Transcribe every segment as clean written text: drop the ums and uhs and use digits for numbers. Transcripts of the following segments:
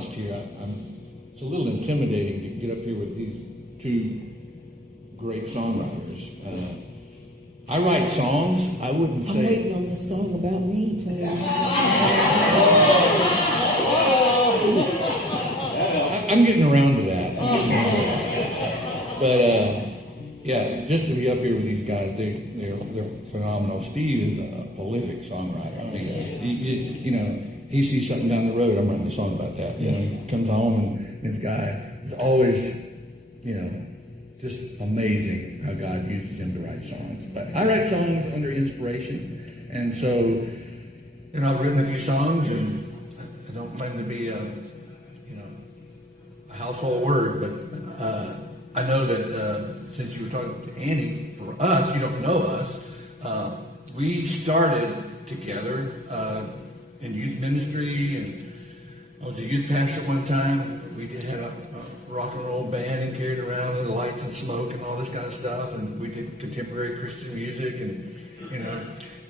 honest here, it's a little intimidating to get up here with these two great songwriters. I write songs. I wouldn't I'm say. waiting on the song about me too. I'm getting around to that. But yeah, just to be up here with these guys, they're phenomenal. Steve is a prolific songwriter. I mean, you know, he sees something down the road, I'm writing a song about that. You know, he comes home and this guy is always, you know, just amazing how God uses him to write songs. But I write songs under inspiration, and so, you know, I've written a few songs, and I don't claim to be a household word, but I know that since you were talking to Annie, for us, you don't know us, we started together in youth ministry, and I was a youth pastor one time. We did have a rock and roll band and carried around with the lights and smoke and all this kind of stuff, and we did contemporary Christian music, and you know,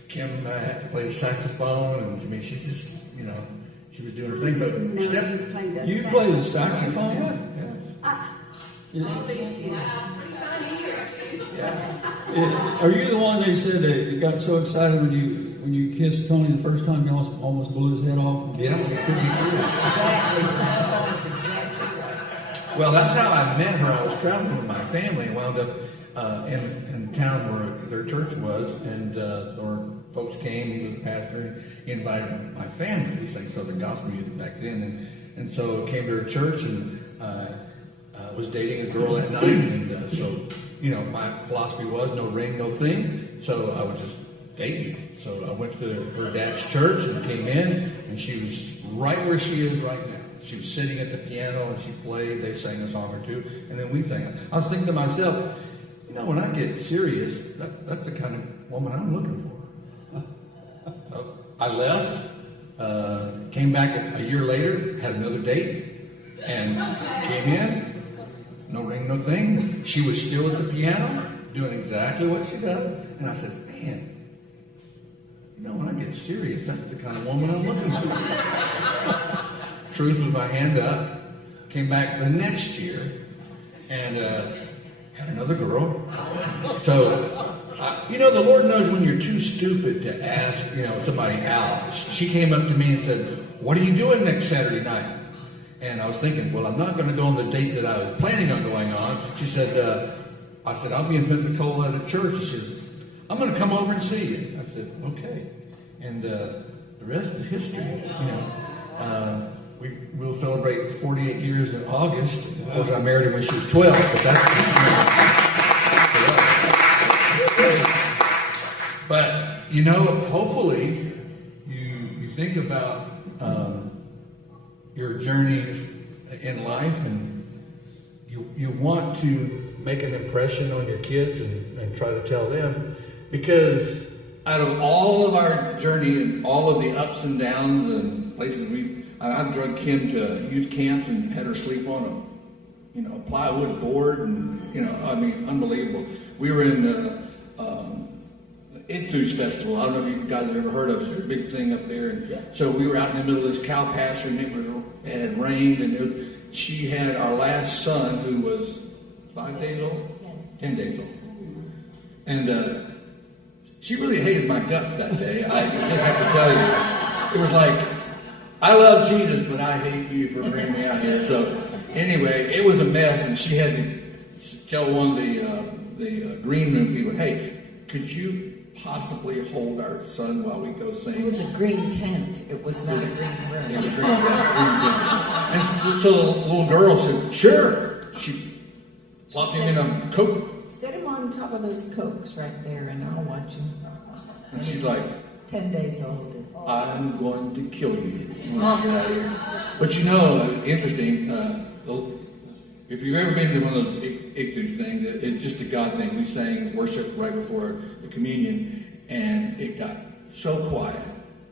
Kim had to play the saxophone, and I mean, she's just, you know, she was doing her thing. But you play the saxophone? Yeah. Are you the one they said that you got so excited when you kissed Tony the first time you almost blew his head off? Yeah, it could be true. Well, that's how I met her. I was traveling with my family and wound up in town where their church was, and our folks came. He was a pastor, and he invited my family to sing Southern gospel music back then, and so came to her church, and was dating a girl that night, and so, you know, my philosophy was no ring, no thing, so I would just date you. So I went to her dad's church and came in, and she was right where she is right now. She was sitting at the piano, and she played. They sang a song or two, and then we sang. I was thinking to myself, you know, when I get serious, that's the kind of woman I'm looking for. So I left, came back a year later, had another date, and came in. No ring, no thing. She was still at the piano, doing exactly what she does. And I said, man, you know, when I get serious, that's the kind of woman I'm looking for. Truth with my hand up. Came back the next year and had another girl. So, you know, the Lord knows when you're too stupid to ask, you know, somebody out. She came up to me and said, what are you doing next Saturday night? And I was thinking, well, I'm not going to go on the date that I was planning on going on. She said, I said, I'll be in Pensacola at a church. She says, I'm going to come over and see you. I said, okay. And the rest is history. You know, we'll celebrate 48 years in August. Of course, I married her when she was 12, but that's, but, you know, hopefully you think about your journey in life, and you want to make an impression on your kids and try to tell them, because out of all of our journey and all of the ups and downs and places I've drugged Kim to youth camps and had her sleep on a plywood board, and you know, I mean, unbelievable. We were in the Enthuse Festival. I don't know if you guys have ever heard of it. It's a big thing up there. And so we were out in the middle of this cow pasture, and it had rained, and she had our last son, who was 5 days old, 10 days old, and she really hated my guts that day. I just have to tell you, it was like, I love Jesus, but I hate you for bringing me out here. So anyway, it was a mess, and she had to tell one of the green room people, hey, could you possibly hold our son while we go sing? It was a green tent. It was not a green room. It was a green tent. And so the little girl said, sure. She plopped him in a Coke. Set him on top of those Cokes right there, and I'll watch him. And she's like, 10 days old. I'm going to kill you. But you know, interesting, if you've ever been to one of those Ictus things, it's just a God thing. We sang worship right before the communion, and it got so quiet,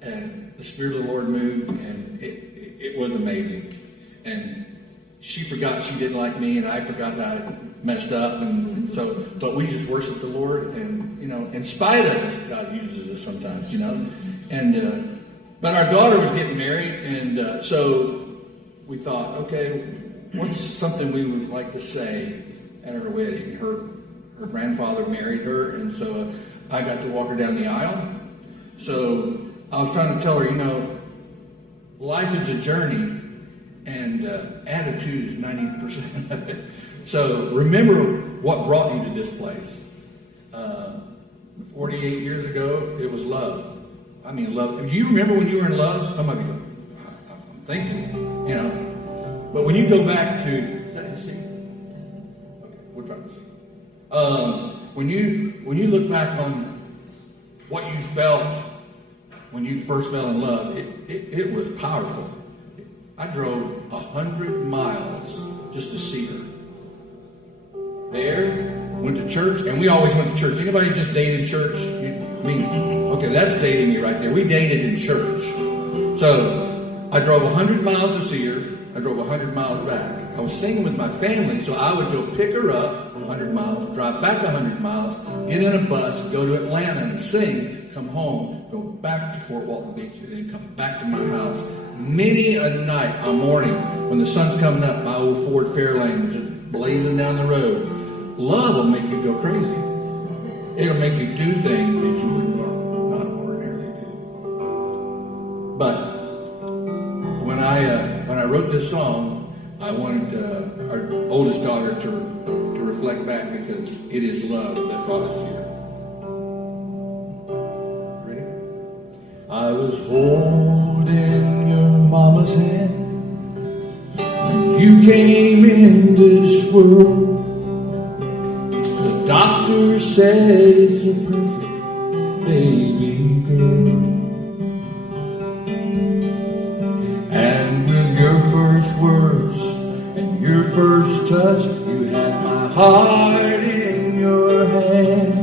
and the Spirit of the Lord moved, and it was amazing. And she forgot she didn't like me, and I forgot that I messed up, and so, but we just worshiped the Lord, and you know, in spite of us, God uses us sometimes, you know. And but our daughter was getting married, and so we thought, okay, what's something we would like to say at her wedding? Her grandfather married her, and so I got to walk her down the aisle. So I was trying to tell her, life is a journey, and attitude is 90% of it. So remember what brought you to this place. 48 years ago, it was love. I mean, love. Do you remember when you were in love? Some of you, I'm thinking, But when you go back to, let me see. Okay, we'll try to see. When you look back on what you felt when you first fell in love, it was powerful. I drove 100 miles just to see her. There, went to church, and we always went to church. Anybody just dated in church? Okay, that's dating you right there. We dated in church. So I drove 100 miles to see her. I drove 100 miles back. I was singing with my family, so I would go pick her up 100 miles, drive back 100 miles, get in a bus, go to Atlanta and sing, come home, go back to Fort Walton Beach, and then come back to my house. Many a night, a morning, when the sun's coming up, my old Ford Fairlane was just blazing down the road. Love will make you go crazy. It'll make you do things that you would not ordinarily do. But when I wrote this song, I wanted our oldest daughter to reflect back, because it is love that brought us here. Ready? I was holding your mama's hand when you came in this world. The doctor said it's a perfect baby girl. And with your first words and your first touch, you had my heart in your hand.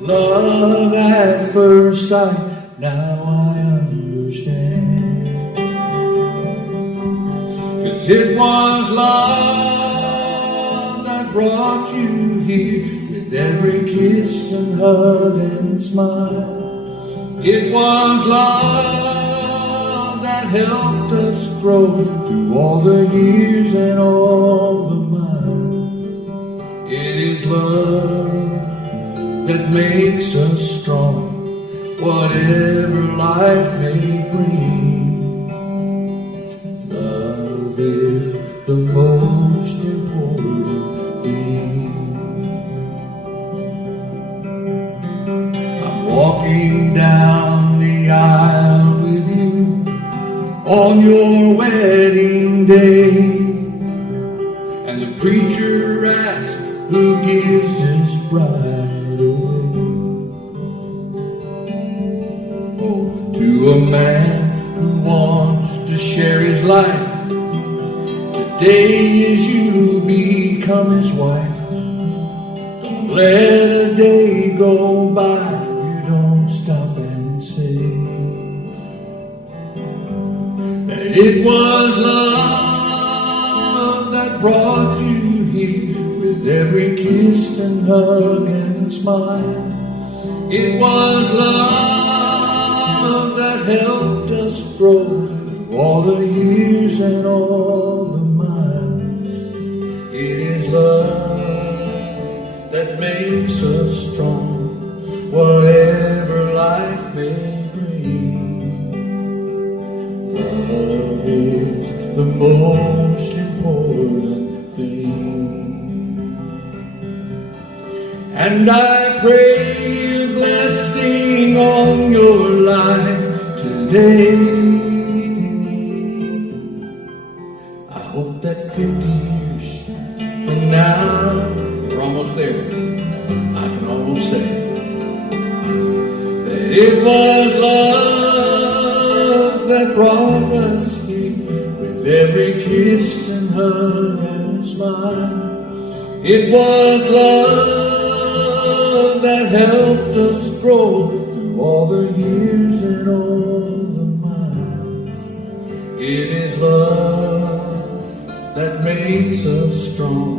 Love at first sight, now I understand. 'Cause it was love that brought you here, with every kiss and hug and smile. It was love that helped us grow through all the years and all the miles. It is love that makes us strong, whatever life may bring. Love is the most important thing. I'm walking down the aisle with you on your wedding day, and the preacher asks, who gives his bride away? Oh, to a man who wants to share his life, today as you become his wife. Don't let a day go by you don't stop and say that it was love that brought you here, with every kiss and hug and smile. It was love that helped us grow through all the years and all the miles. It is love that makes us strong, whatever life may bring. Love is the most important thing. And I pray a blessing on your life today. I hope that 50 years from now, we're almost there, I can almost say that it was love that brought us here, with every kiss and hug and smile. It was love that helped us grow through all the years and all the miles. It is love that makes us strong,